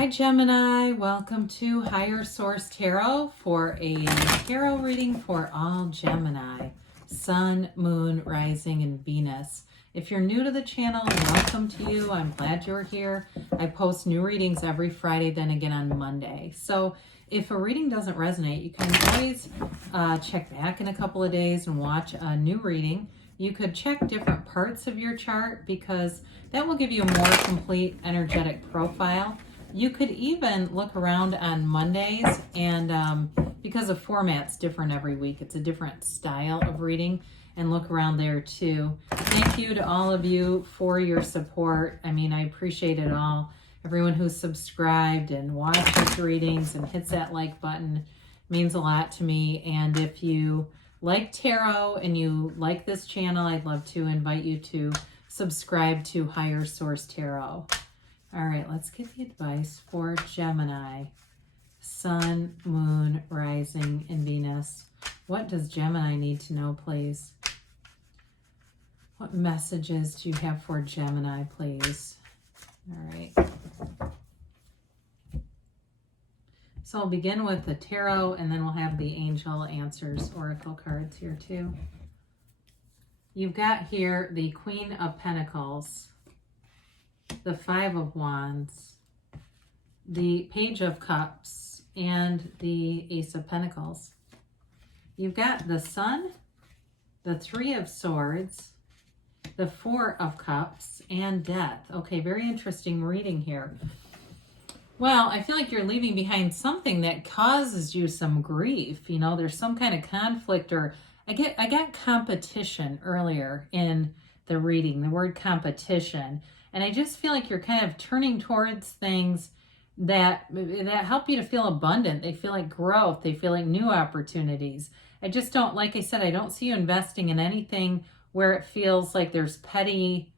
Hi Gemini, welcome to Higher Source Tarot for a tarot reading for all Gemini, Sun, Moon, Rising, and Venus. If you're new to the channel, welcome to you. I'm glad you're here. I post new readings every Friday, then again on Monday. So if a reading doesn't resonate, you can always check back in a couple of days and watch a new reading. You could check different parts of your chart because that will give you a more complete energetic profile. You could even look around on Mondays, and because the format's different every week, it's a different style of reading, and look around there too. Thank you to all of you for your support. I mean, I appreciate it all. Everyone who's subscribed and watches readings and hits that like button means a lot to me. And if you like tarot and you like this channel, I'd love to invite you to subscribe to Higher Source Tarot. All right, let's get the advice for Gemini, Sun, Moon, Rising, and Venus. What does Gemini need to know, please? What messages do you have for Gemini, please? All right. So I'll begin with the tarot, and then we'll have the angel answers oracle cards here too. You've got here the Queen of Pentacles, the Five of Wands, the Page of Cups, and the Ace of Pentacles. You've got the Sun, the Three of Swords, the Four of Cups, and Death. Okay, very interesting reading here. Well, I feel like you're leaving behind something that causes you some grief. You know, there's some kind of conflict, or I got competition earlier in the reading, the word competition. And I just feel like you're kind of turning towards things that help you to feel abundant. They feel like growth. They feel like new opportunities. I just don't, like I said, I don't see you investing in anything where it feels like there's petty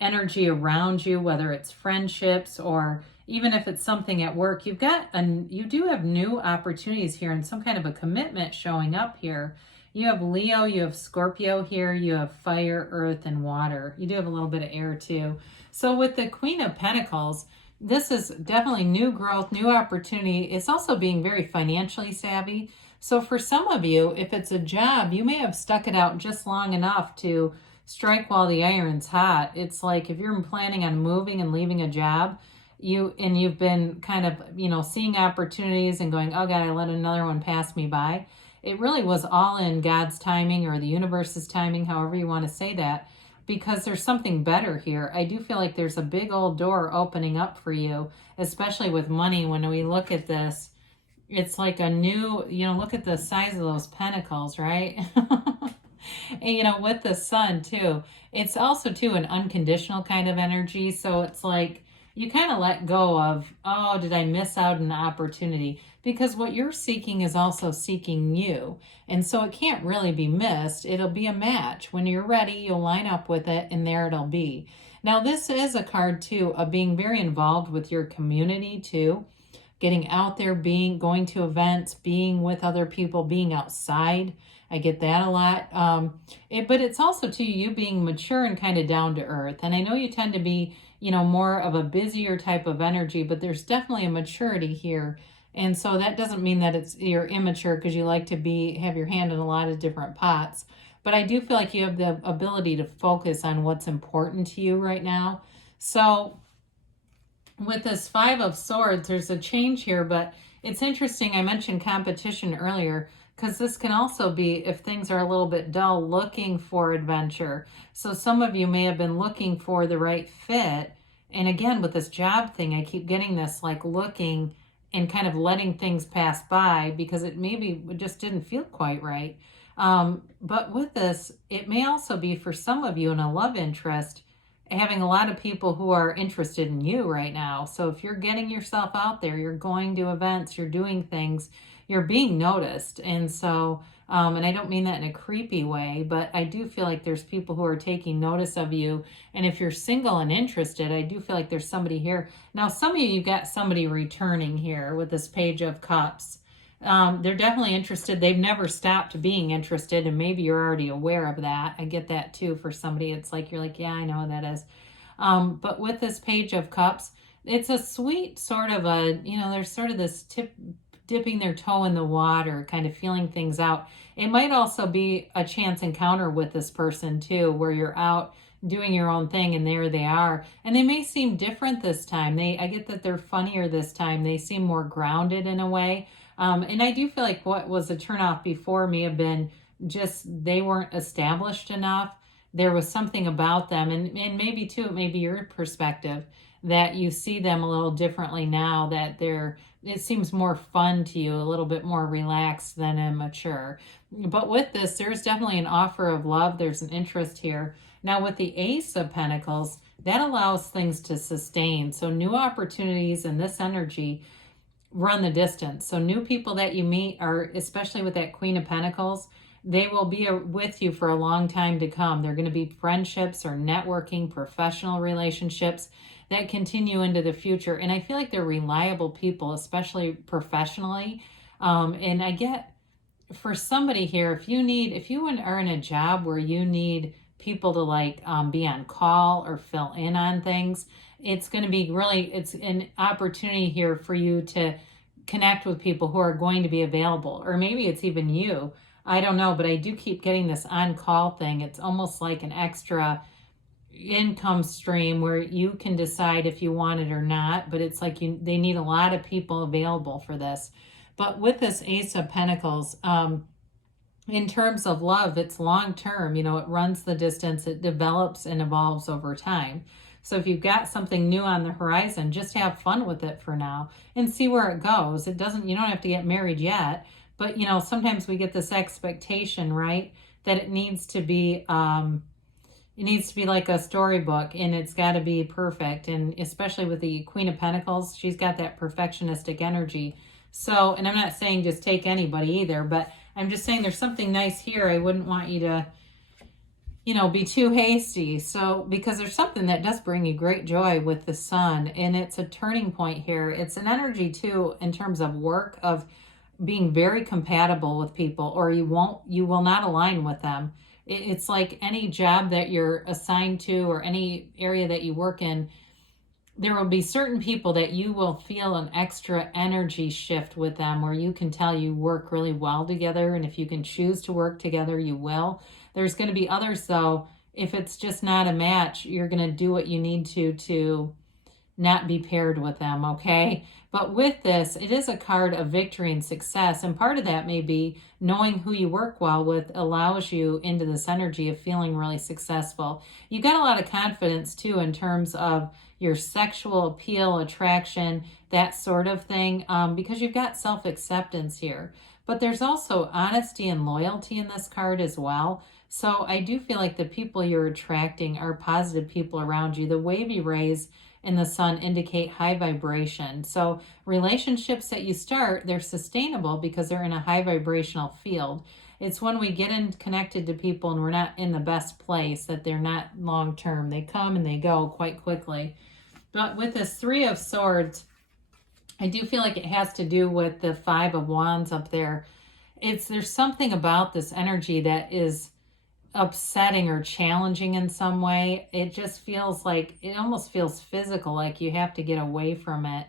energy around you, whether it's friendships or even if it's something at work. You do have new opportunities here and some kind of a commitment showing up here. You have Leo, you have Scorpio here, you have fire, earth, and water. You do have a little bit of air too. So with the Queen of Pentacles, this is definitely new growth, new opportunity. It's also being very financially savvy. So for some of you, if it's a job, you may have stuck it out just long enough to strike while the iron's hot. It's like if you're planning on moving and leaving a job, you've been kind of, seeing opportunities and going, oh God, I let another one pass me by. It really was all in God's timing or the universe's timing, however you want to say that, because there's something better here. I do feel like there's a big old door opening up for you, especially with money. When we look at this, it's like a new, look at the size of those pentacles, right? And, with the Sun too, it's also too an unconditional kind of energy. So it's like you kind of let go of, oh, did I miss out an opportunity? Because what you're seeking is also seeking you. And so it can't really be missed. It'll be a match. When you're ready, you'll line up with it, and there it'll be. Now, this is a card too of being very involved with your community too. Getting out there, going to events, being with other people, being outside. I get that a lot. But it's also too you being mature and kind of down to earth. And I know you tend to be, more of a busier type of energy, but there's definitely a maturity here. And so that doesn't mean that you're immature because you like to have your hand in a lot of different pots. But I do feel like you have the ability to focus on what's important to you right now. So with this Five of Swords, there's a change here, but it's interesting. I mentioned competition earlier because this can also be, if things are a little bit dull, looking for adventure. So some of you may have been looking for the right fit. And again, with this job thing, I keep getting this like looking and kind of letting things pass by because it just didn't feel quite right. But with this, it may also be for some of you in a love interest, having a lot of people who are interested in you right now. So if you're getting yourself out there, you're going to events, you're doing things, you're being noticed. And so, and I don't mean that in a creepy way, but I do feel like there's people who are taking notice of you. And if you're single and interested, I do feel like there's somebody here. Now, some of you've got somebody returning here with this Page of Cups. They're definitely interested. They've never stopped being interested, and maybe you're already aware of that. I get that too for somebody. It's like, you're like, yeah, I know what that is. But with this Page of Cups, it's a sweet sort of a, there's sort of this dipping their toe in the water, kind of feeling things out. It might also be a chance encounter with this person too, where you're out doing your own thing and there they are. And they may seem different this time. I get that they're funnier this time. They seem more grounded in a way. And I do feel like what was a turnoff before may have been just they weren't established enough. There was something about them, and maybe too, it may be your perspective that you see them a little differently now, that it seems more fun to you, a little bit more relaxed than immature. But with this, there's definitely an offer of love. There's an interest here. Now with the Ace of Pentacles, that allows things to sustain. So new opportunities in this energy run the distance. So new people that you meet are, especially with that Queen of Pentacles, they will be with you for a long time to come. They're going to be friendships or networking, professional relationships that continue into the future. And I feel like they're reliable people, especially professionally. And I get for somebody here, if you are in a job where you need people to be on call or fill in on things, it's going to be it's an opportunity here for you to connect with people who are going to be available. Or maybe it's even you. I don't know, but I do keep getting this on-call thing. It's almost like an extra income stream where you can decide if you want it or not, but it's like they need a lot of people available for this. But with this Ace of Pentacles, in terms of love, it's long-term. It runs the distance. It develops and evolves over time. So if you've got something new on the horizon, just have fun with it for now and see where it goes. You don't have to get married yet. But, sometimes we get this expectation, right, that it needs to be like a storybook and it's got to be perfect. And especially with the Queen of Pentacles, she's got that perfectionistic energy. So, and I'm not saying just take anybody either, but I'm just saying there's something nice here. I wouldn't want you to, be too hasty. So, because there's something that does bring you great joy with the Sun, and it's a turning point here. It's an energy too, in terms of work, of being very compatible with people, or you will not align with them. It's like any job that you're assigned to or any area that you work in, there will be certain people that you will feel an extra energy shift with them, where you can tell you work really well together. And if you can choose to work together, you will. There's going to be others though, if it's just not a match, you're going to do what you need to not be paired with them, okay? But with this, it is a card of victory and success. And part of that may be knowing who you work well with allows you into this energy of feeling really successful. You got a lot of confidence too in terms of your sexual appeal, attraction, that sort of thing, because you've got self-acceptance here. But there's also honesty and loyalty in this card as well. So I do feel like the people you're attracting are positive people around you. The wavy rays in the Sun indicate high vibration. So relationships that you start, they're sustainable because they're in a high vibrational field. It's when we get in connected to people and we're not in the best place that they're not long-term. They come and they go quite quickly. But with this Three of Swords, I do feel like it has to do with the Five of Wands up there. There's something about this energy that is upsetting or challenging in some way. It just feels like, it almost feels physical, like you have to get away from it.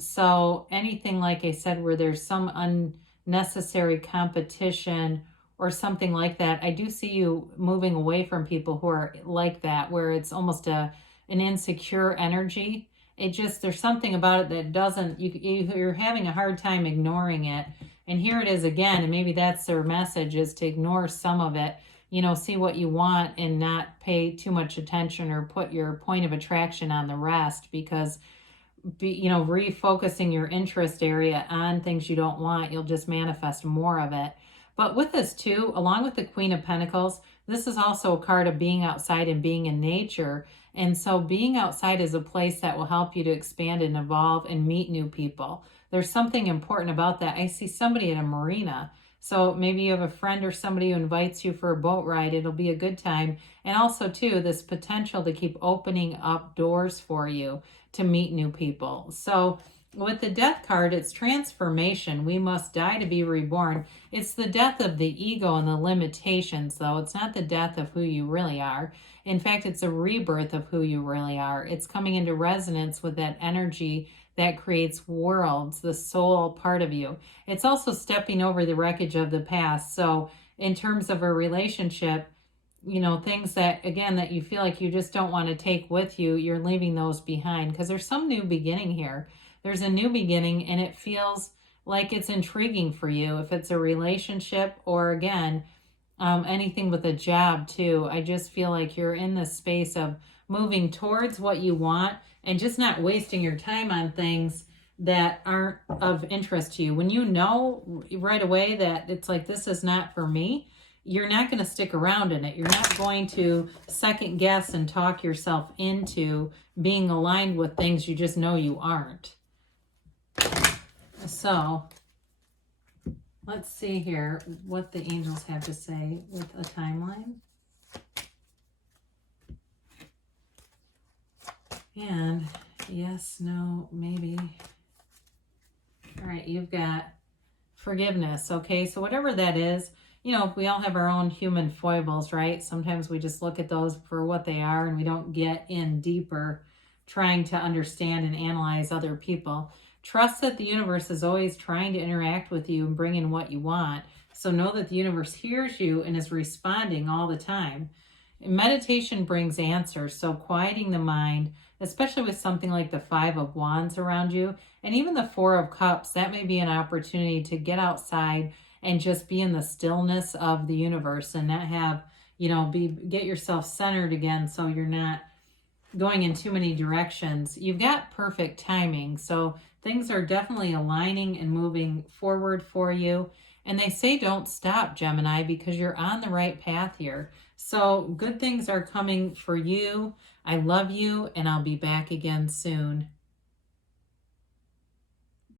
So anything, like I said, where there's some unnecessary competition or something like that, I do see you moving away from people who are like that, where it's almost an insecure energy. There's something about it that doesn't, you're having a hard time ignoring it. And here it is again, and maybe that's their message, is to ignore some of it. See what you want and not pay too much attention or put your point of attraction on the rest, because, refocusing your interest area on things you don't want, you'll just manifest more of it. But with this too, along with the Queen of Pentacles, this is also a card of being outside and being in nature. And so being outside is a place that will help you to expand and evolve and meet new people. There's something important about that. I see somebody at a marina. So maybe you have a friend or somebody who invites you for a boat ride. It'll be a good time. And also too, this potential to keep opening up doors for you to meet new people. So With the death card, it's transformation. We must die to be reborn. It's the death of the ego and the limitations, though. It's not the death of who you really are. In fact, it's a rebirth of who you really are. It's coming into resonance with that energy that creates worlds, the soul part of you. It's also stepping over the wreckage of the past. So in terms of a relationship, you know, things that, again, that you feel like you just don't want to take with you, you're leaving those behind because there's some new beginning here. There's a new beginning and it feels like it's intriguing for you. If it's a relationship or, again, anything with a job too, I just feel like you're in the space of moving towards what you want and just not wasting your time on things that aren't of interest to you. When you know right away that it's like, this is not for me, you're not going to stick around in it. You're not going to second guess and talk yourself into being aligned with things you just know you aren't. So let's see here what the angels have to say with a timeline. And yes, no, maybe. All right, you've got forgiveness. Okay, so whatever that is, you know, we all have our own human foibles, right? Sometimes we just look at those for what they are and we don't get in deeper trying to understand and analyze other people. Trust that the universe is always trying to interact with you and bring in what you want. So know that the universe hears you and is responding all the time. Meditation brings answers. So quieting the mind, especially with something like the 5 of Wands around you, and even the 4 of Cups, that may be an opportunity to get outside and just be in the stillness of the universe and not have, you know, get yourself centered again so you're not going in too many directions. You've got perfect timing. So things are definitely aligning and moving forward for you. And they say don't stop, Gemini, because you're on the right path here. So good things are coming for you. I love you, and I'll be back again soon.